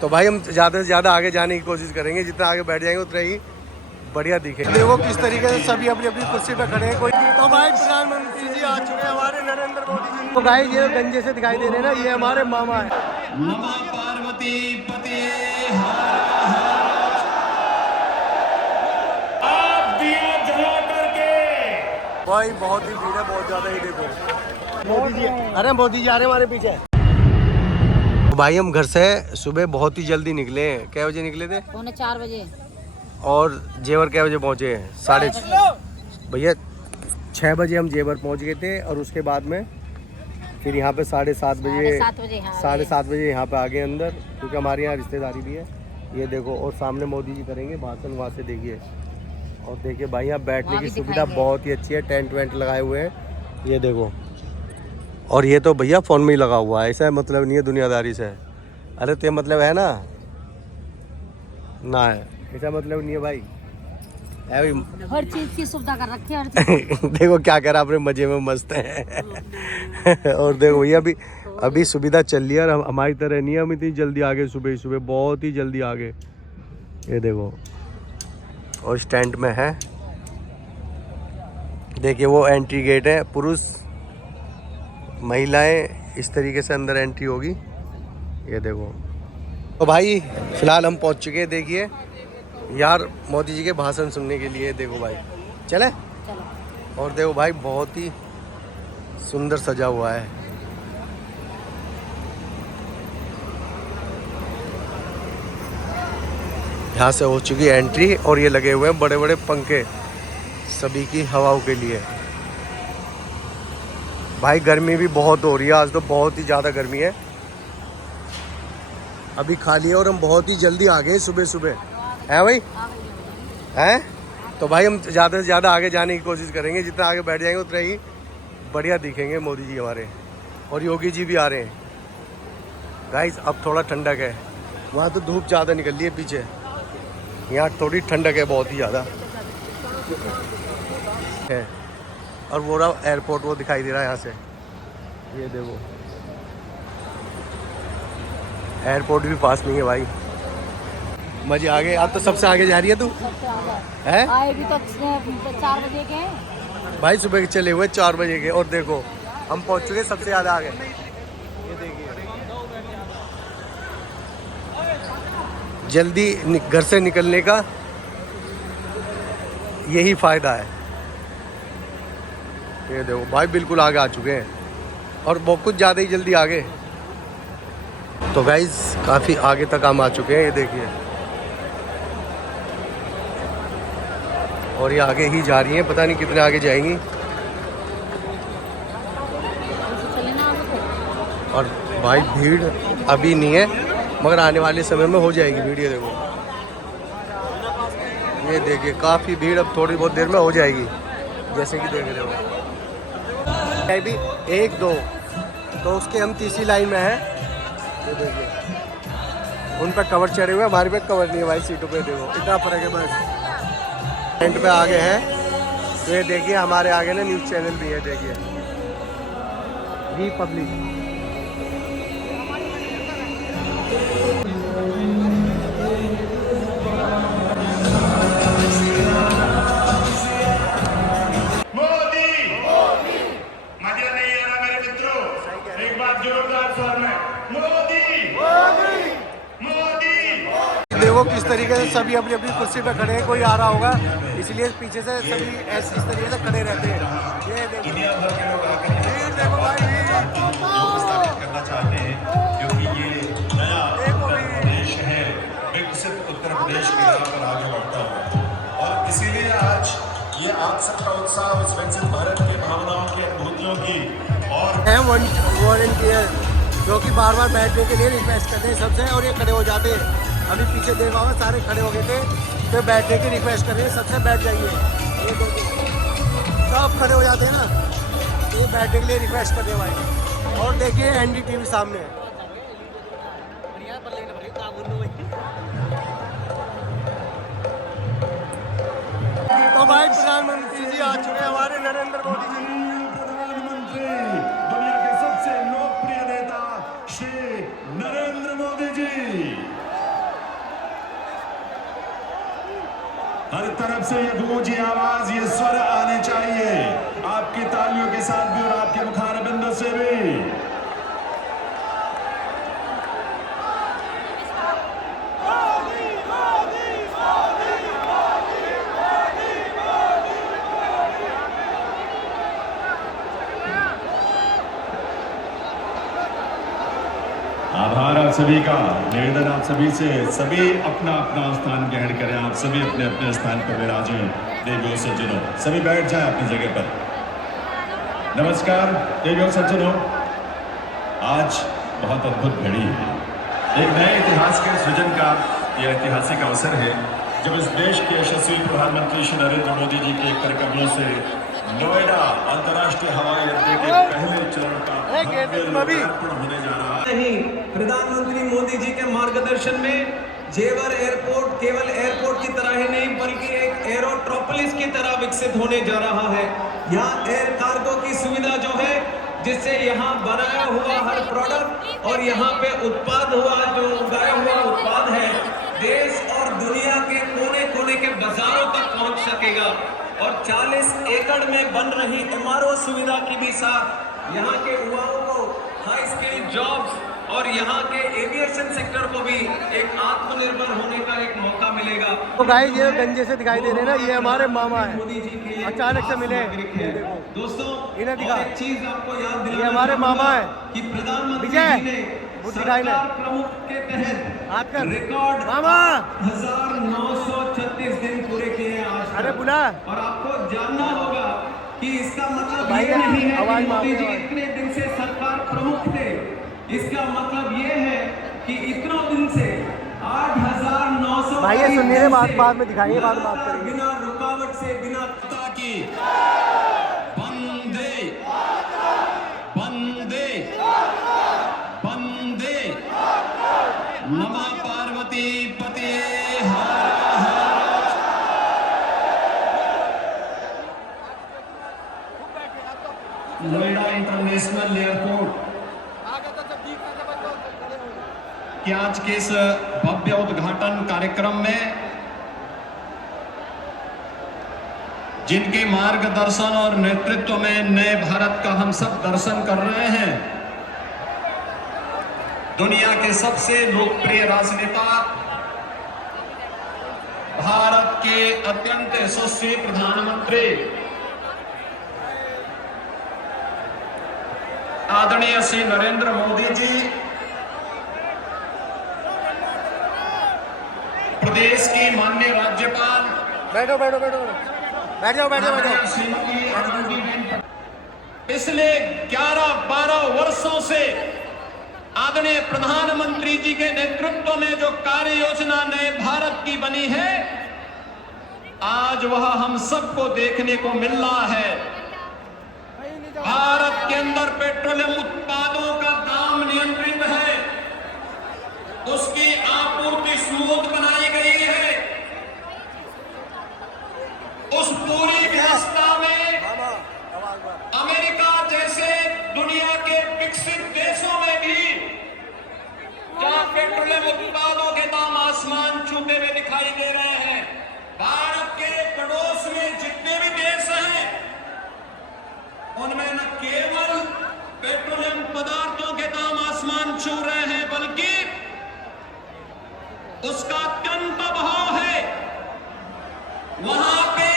तो भाई हम ज़्यादा से ज़्यादा आगे जाने की कोशिश करेंगे, जितना आगे बैठ जाएंगे उतना ही बढ़िया दिखे। देखो किस तरीके से सभी अपनी अपनी कुर्सी पे खड़े हैं। कोई तो भाई प्रधानमंत्री जी आ चुके हैं, हमारे नरेंद्र मोदी जी। तो भाई ये गंजे से दिखाई दे रहे हैं ना, ये हमारे मामा है। नमः पार्वती पति आप दिया जला करके। भाई बहुत ही भीड़ है, बहुत ज्यादा ही। देखो मोदी जी, अरे मोदी जी आ रहे हैं हमारे पीछे। तो भाई हम घर से सुबह बहुत ही जल्दी निकले हैं। क्या बजे निकले थे? 4:45 और जेवर क्या बजे पहुंचे हैं? 6:30। भैया 6 बजे हम जेवर पहुंच गए थे, और उसके बाद में फिर यहाँ पे 7:30 बजे 7:30 बजे यहाँ पे आ गए अंदर, क्योंकि हमारे यहाँ रिश्तेदारी भी है। ये देखो, और सामने मोदी जी करेंगे भाषण, वहाँ से देखिए। और देखिए भाई यहाँ बैठने की सुविधा बहुत ही अच्छी है, टेंट वेंट लगाए हुए हैं। ये देखो, और ये तो भैया फ़ोन में ही लगा हुआ है, ऐसा मतलब नहीं है दुनियादारी से। अरे ते मतलब है ना है, ऐसा मतलब नहीं है भाई, है भाई। हर चीज की सुविधा कर रखी है। देखो क्या करा, अपने मजे में मस्त है। और देखो भैया अभी सुविधा चल रही है, और हमारी तरह नहीं है हम इतनी जल्दी आगे, सुबह ही सुबह बहुत ही जल्दी आगे। ये देखो, और स्टैंड में है, देखिए वो एंट्री गेट है। पुरुष महिलाएं इस तरीके से अंदर एंट्री होगी। ये देखो, तो भाई फिलहाल हम पहुंच चुके हैं। देखिए यार, मोदी जी के भाषण सुनने के लिए। देखो भाई, चले। और देखो भाई, बहुत ही सुंदर सजा हुआ है। यहाँ से हो चुकी है एंट्री, और ये लगे हुए हैं बड़े बड़े पंखे सभी की हवाओं के लिए। भाई गर्मी भी बहुत हो रही है आज, तो बहुत ही ज़्यादा गर्मी है। अभी खाली है, और हम बहुत ही जल्दी आ गए सुबह सुबह, है भाई, हैं? तो भाई हम ज़्यादा से ज़्यादा आगे जाने की कोशिश करेंगे, जितना आगे बैठ जाएंगे उतना ही बढ़िया दिखेंगे मोदी जी हमारे। और योगी जी भी आ रहे हैं। गाइस अब थोड़ा ठंडक है, वहाँ तो धूप ज़्यादा निकल रही है पीछे, यहाँ थोड़ी ठंडक है बहुत ही ज़्यादा है। और वो रहा एयरपोर्ट, वो दिखाई दे रहा है यहाँ से। ये देखो, एयरपोर्ट भी पास नहीं है भाई। मजे आ गए। अब तो सबसे आगे जा रही है तू, है? आएगी तो 4 बजे के हैं। भाई सुबह के चले हुए 4 बजे के, और देखो हम पहुंच चुके सबसे ज़्यादा आगे। ये देखिए, जल्दी घर से निकलने का यही फ़ायदा है। ये देखो भाई, बिल्कुल आगे आ चुके हैं, और बहुत कुछ ज़्यादा ही जल्दी आगे। तो गाइस काफ़ी आगे तक हम आ चुके हैं। ये देखिए, और ये आगे ही जा रही हैं, पता नहीं कितने आगे जाएंगी। और भाई भीड़ अभी नहीं है, मगर आने वाले समय में हो जाएगी भीड़। ये देखिए काफ़ी भीड़ अब थोड़ी बहुत देर में हो जाएगी, जैसे कि देख रहे हो। अभी 1 2 तो उसके हम तीसरी लाइन में हैं। ये देखिए, उन पर कवर चढ़े हुए हैं, हमारे पे कवर नहीं है भाई सीटों पे। देखो इतना फर्क है बस। टेंट पे आगे हैं, तो ये देखिए हमारे आगे ना न्यूज़ चैनल भी है। देखिए रिपब्लिक। देखो किस तरीके से सभी अपनी अपनी कुर्सी पे खड़े हैं। कोई आ रहा होगा, इसलिए पीछे से सभी ऐसे इस तरीके से खड़े रहते हैं। ये देखो, देखो भाई, करना चाहते हैं, क्योंकि ये नया उत्तर प्रदेश है, विकसित उत्तर प्रदेश के नाम पर आगे बढ़ता है। और इसीलिए आज ये आप सबका उत्साह उस विकसित भारत के भावनाओं की, अनुभूतियों की और वॉलंटियर जो कि बार बार बैठने के लिए रिक्वेस्ट करते हैं सबसे, और ये खड़े हो जाते हैं। अभी पीछे देखा होगा, सारे खड़े हो गए थे, तो बैठने की रिक्वेस्ट कर रहे हैं सबसे, बैठ जाइए। ये देखिए सब खड़े हो जाते हैं ना, तो बैठने के लिए रिक्वेस्ट करते हैं भाई। और देखिए NDTV सामने है। तो भाई प्रधानमंत्री जी आ चुके हैं, हमारे नरेंद्र मोदी जी। प्रधानमंत्री, दुनिया के सबसे लोकप्रिय नेता श्री नरेंद्र मोदी जी। हर तरफ से ये गूंज, ये आवाज, ये स्वर आने चाहिए, आपकी तालियों के साथ भी और आपके मुखारबिंदों से भी। आभार आप सभी का। निवेदन आप सभी से, सभी अपना अपना स्थान ग्रहण करें। आप सभी अपने अपने स्थान पर विराजें। देवियों सज्जनों, सभी बैठ जाएं अपनी जगह पर। नमस्कार देवियों सज्जनों, आज बहुत अद्भुत घड़ी है। एक नए इतिहास के सृजन का यह ऐतिहासिक अवसर है जब इस देश के यशस्वी प्रधानमंत्री श्री नरेंद्र मोदी जी के कर कमलों से नोएडा अंतर्राष्ट्रीय हवाई अड्डे के पहले चरण का भव्य लोकार्पण होने जा रहा है। नहीं, प्रधानमंत्री मोदी जी के मार्गदर्शन में जेवर एयरपोर्ट केवल एयरपोर्ट की तरह ही नहीं बल्कि एक एरोट्रोपोलिस की तरह विकसित होने जा रहा है। यहाँ एयर कार्गो की सुविधा जो है, जिससे यहाँ बनाया हुआ हर प्रोडक्ट और यहाँ पे उत्पाद हुआ, जो उगाया हुआ उत्पाद है, देश और दुनिया के कोने कोने के बाजारों तक पहुँच सकेगा। और 40 एकड़ में बन रही एमआरओ सुविधा की भी साथ यहाँ के युवाओं को हाई स्किल जॉब्स और यहाँ के एविएशन सेक्टर को भी एक आत्मनिर्भर होने का एक मौका मिलेगा। तो गाइस ये गंजे से दिखाई दे रहे हैं ना, ये हमारे मामा है, मोदी जी के अचानक से मिले। दोस्तों, इन्हें दिखा, एक चीज आपको याद दिलाना ये हमारे मामा है कि प्रधानमंत्री विजय, जी ने वो दिखाई सरकार प्रमुख के तहत रिकॉर्ड मामा 1936 दिन पूरे किए हैं आज। अरे बुला, और आपको जानना होगा कि इसका मतलब भाई ये नहीं है आवाज कि मोदी जी मार, इतने दिन से सरकार प्रमुख थे। इसका मतलब ये है कि इतनों दिन से 8,900 भाई ये सुनिए, बात में दिखाइए, बात करेंगे। बिना रुकावट से, बिना की वंदे वंदे वंदे नमः पार्वती पते नोएडा इंटरनेशनल एयरपोर्ट के आज के इस भव्य उद्घाटन कार्यक्रम में जिनके मार्गदर्शन और नेतृत्व में नए भारत का हम सब दर्शन कर रहे हैं, दुनिया के सबसे लोकप्रिय राजनेता, भारत के अत्यंत यशस्वी प्रधानमंत्री आदरणीय श्री नरेंद्र मोदी जी, प्रदेश की माननीय राज्यपाल बैठो बैठो बैठो बैठ जाओ बैठ जाओ बैठ जाओ। श्रीमती आनंदीबेन पिछले 11-12 वर्षों से आदरणीय प्रधानमंत्री जी के नेतृत्व में जो कार्य योजना नए भारत की बनी है, आज वह हम सबको देखने को मिल रहा है। भारत के अंदर पेट्रोलियम उत्पादों का दाम नियंत्रित है, उसकी आपूर्ति स्मूथ बनाई गई है। उस पूरी व्यवस्था में अमेरिका जैसे दुनिया के विकसित देशों में भी जहां पेट्रोलियम उत्पादों के दाम आसमान छूते हुए दिखाई दे रहे हैं, भारत के पड़ोस में जितने भी देश हैं उनमें न केवल पेट्रोलियम पदार्थों के दाम आसमान छू रहे हैं, बल्कि उसका अत्यंत अभाव है। वहां पे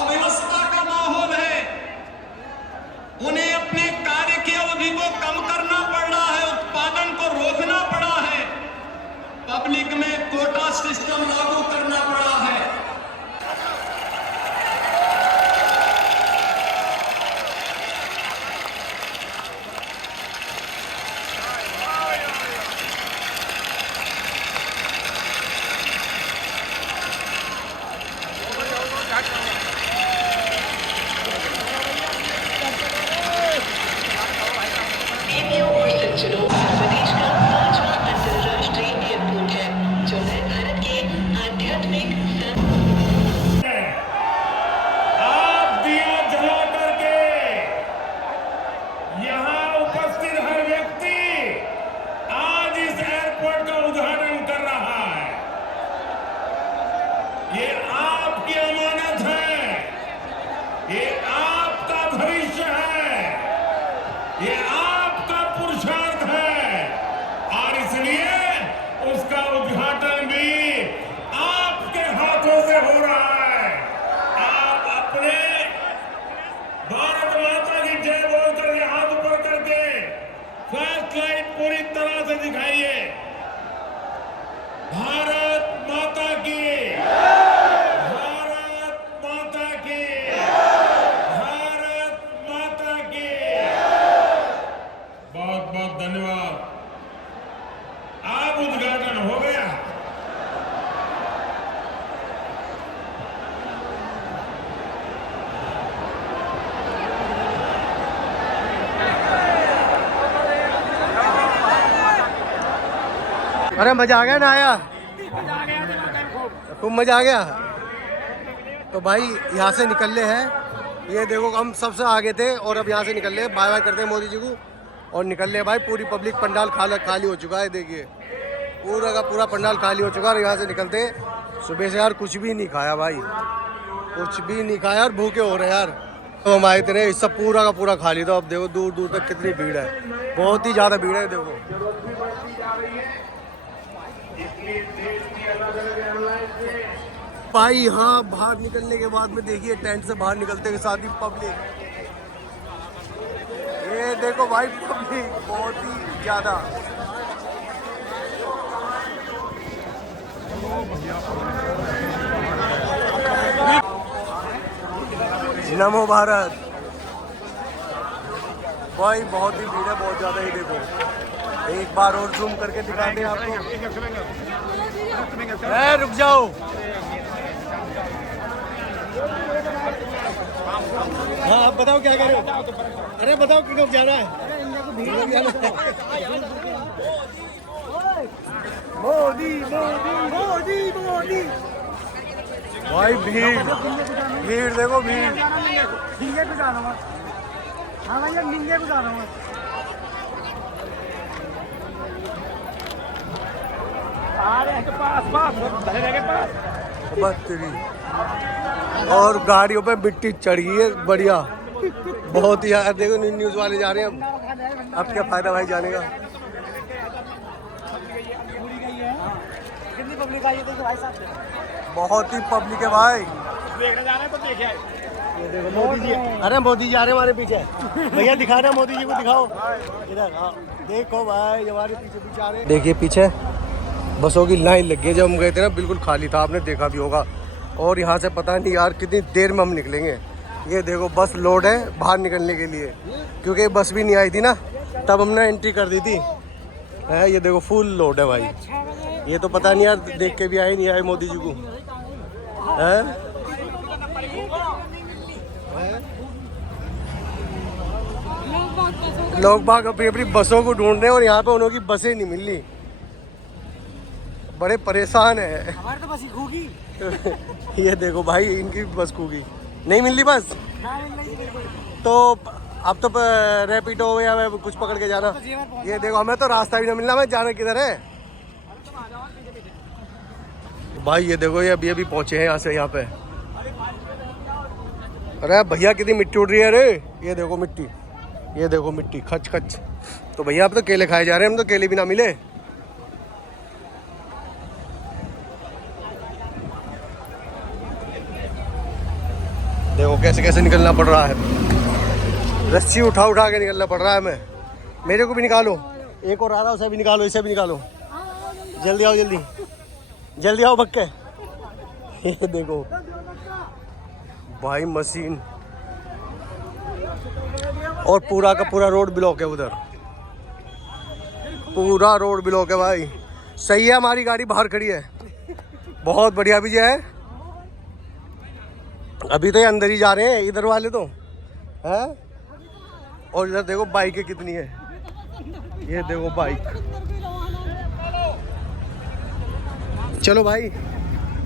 अव्यवस्था का माहौल है, उन्हें अपने कार्य की अवधि को कम करना पड़ रहा है, उत्पादन को रोकना पड़ा है, पब्लिक में कोटा सिस्टम लागू करना पड़ा है। ये आप भारत माता की, भारत माता की, भारत माता की। बहुत बहुत धन्यवाद। अब उद्घाटन हो गया। अरे मजा आ गया ना आया? खूब मजा आ गया। तो भाई यहाँ से निकल ले हैं, ये देखो हम सबसे आगे थे और अब यहाँ से निकल ले, बाय बाय करते हैं मोदी जी को और निकल ले भाई। पूरी पब्लिक पंडाल खाली हो चुका है, देखिए पूरा का पूरा पंडाल खाली हो चुका है और यहाँ से निकलते। सुबह से यार कुछ भी नहीं खाया भाई, कुछ भी नहीं खाया यार, भूखे हो रहे यार। तो हम आए थे, सब पूरा का पूरा खाली था। अब देखो दूर दूर तक कितनी भीड़ है, बहुत ही ज़्यादा भीड़ है। देखो भाई यहाँ बाहर निकलने के बाद में देखिए टेंट से बाहर निकलते के साथ ही पब्लिक, ये देखो भाई पब्लिक बहुत ही ज्यादा। नमो भारत भाई, बहुत ही भीड़ है, बहुत ज्यादा ही। देखो एक बार और जूम करके दिखाते हैं आपको। रुक जाओ, हाँ आप बताओ क्या कह रहे हो? अरे बताओ कि कब जाना है? मोदी मोदी मोदी मोदी। भाई भीड़ भीड़ देखो, भीड़। हाँ भैया निंगे को जा रहा हूँ। और गाड़ियों पे मिट्टी चढ़ी है बढ़िया, बहुत ही यार। देखो न्यूज़ वाले जा रहे हैं, अब क्या फायदा भाई जाने का। कितनी पब्लिक आई है देखो भाई साहब, बहुत ही पब्लिक है भाई। देखने जा रहे हैं तो देखे ये देखो मोदी जी। अरे मोदी जी आ रहे हमारे पीछे, भैया दिखा रहे हैं, मोदी जी को दिखाओ इधर। हाँ देखो भाई हमारे पीछे पीछे आ रहे हैं। देखिए पीछे बसों की लाइन लग गई। जब हम गए थे ना बिल्कुल खाली था, आपने देखा भी होगा। और यहाँ से पता नहीं यार कितनी देर में हम निकलेंगे। ये देखो बस लोड है बाहर निकलने के लिए, क्योंकि बस भी नहीं आई थी ना, तब हमने एंट्री कर दी थी। है ये देखो फुल लोड है भाई। ये तो पता नहीं यार देख के भी आए नहीं आए मोदी जी को। है लोग बाग अपनी अपनी बसों को ढूंढ रहे हैं और यहाँ पे उन्होंने की बसें नहीं मिल रही, बड़े परेशान है। हमारे तो बस खूगी। ये देखो भाई इनकी बस खूगी, नहीं मिल रही बस। तो अब तो रैपिडो या कुछ पकड़ के जाना। ये देखो हमें तो रास्ता भी नहीं मिलना, हमें जाना किधर है भाई। ये देखो ये अभी पहुंचे हैं यहाँ से यहाँ पे। अरे भैया कितनी मिट्टी उड़ रही है। अरे ये देखो मिट्टी, ये देखो मिट्टी खच खच। तो भैया अब तो केले खाए जा रहे हैं, हम तो केले भी ना मिले। देखो कैसे कैसे निकलना पड़ रहा है, रस्सी उठा उठा के निकलना पड़ रहा है हमें। मेरे को भी निकालो, एक और आ रहा है उसे भी निकालो, इसे भी निकालो। जल्दी आओ जल्दी जल्दी आओ बक्के। ये देखो भाई मशीन, और पूरा का पूरा रोड ब्लॉक है उधर, पूरा रोड ब्लॉक है भाई। सही है हमारी गाड़ी बाहर खड़ी है, बहुत बढ़िया विजय है। अभी तो ये अंदर ही जा रहे हैं इधर वाले तो हैं। और इधर देखो बाइकें कितनी है, ये देखो बाइक। चलो भाई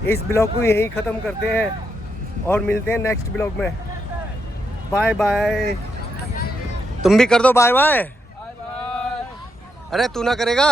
इस ब्लॉग को यहीं ख़त्म करते हैं और मिलते हैं नेक्स्ट ब्लॉग में। Bye bye. तुम भी कर दो बाय बाय। अरे तू ना करेगा?